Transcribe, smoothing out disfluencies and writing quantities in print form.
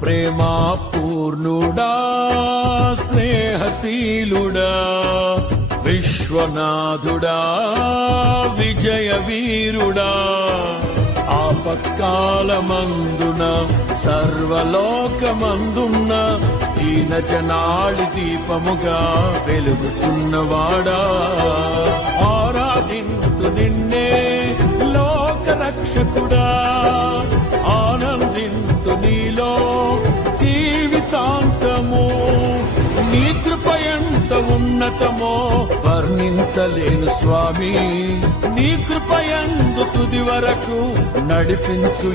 ప్రేమా పూర్ణుడా స్నేహశీలుడా విశ్వనాథుడా విజయ వీరుడా ఆపత్కాలమందున సర్వలోకమందున్న దీన జనాళి దీపముగా వెలుగుతున్నవాడా ఆరాధింతు నిన్నే లోక రక్షకుడా ఆనందింతు నీలో జీవితాంతము నీ కృప ఎంత ఉన్నతమో వర్ణించలేను స్వామి నీ కృప యందు తుది వరకు నడిపించు